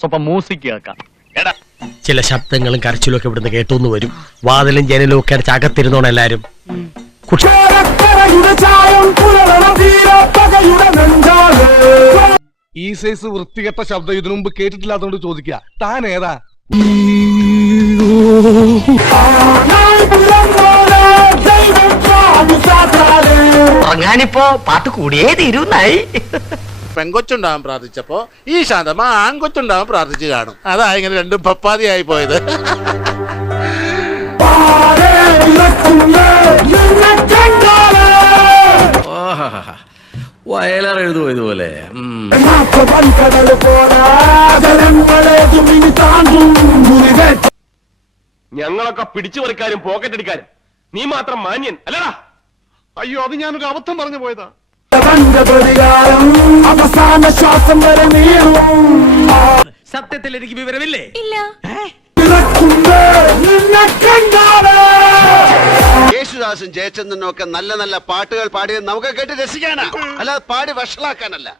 സ്വപ്പം music കേൾക്കാം. ചില ശബ്ദങ്ങളും കരച്ചിലും ഒക്കെ ഇവിടുന്ന് കേട്ടോന്ന് വരും. വാതിലും ജനലും ഒക്കെ അടച്ച് അകത്തിരുന്നോണം എല്ലാരും. ഈ സൈസ് വൃത്തികെട്ട ശബ്ദം ഇതിനു മുമ്പ് കേട്ടിട്ടില്ലാത്തോണ്ട് ചോദിക്കുക, താൻ ഏതാ? ഉറങ്ങാനിപ്പോ പാട്ട് കൂടിയേ തീരുന്നായി. പെങ്കൊച്ചുണ്ടാവാൻ പ്രാർത്ഥിച്ചപ്പോ ഈ ശാന്തമ്മ ആൺകൊച്ചുണ്ടാവാൻ പ്രാർത്ഥിച്ചു കാണും. അതാ ഇങ്ങനെ രണ്ടും പപ്പാതിയായി പോയത്. വയലാർ എഴുതുമോ ഇതുപോലെ? ഞങ്ങളൊക്കെ പിടിച്ചു പറിക്കാനും പോക്കറ്റ് അടിക്കാനും നീ മാത്രം മാന്യൻ അല്ലടാ. അയ്യോ, അത് ഞാനൊരു അബദ്ധം പറഞ്ഞു പോയതാ. സത്യത്തിൽ എനിക്ക് വിവരമില്ലേ? യേശുദാസും ജയചന്ദ്രനും ഒക്കെ നല്ല നല്ല പാട്ടുകൾ പാടിയത് നമുക്ക് കേട്ട് രസിക്കാനാ, അല്ലാതെ പാടി വഷളാക്കാനല്ല.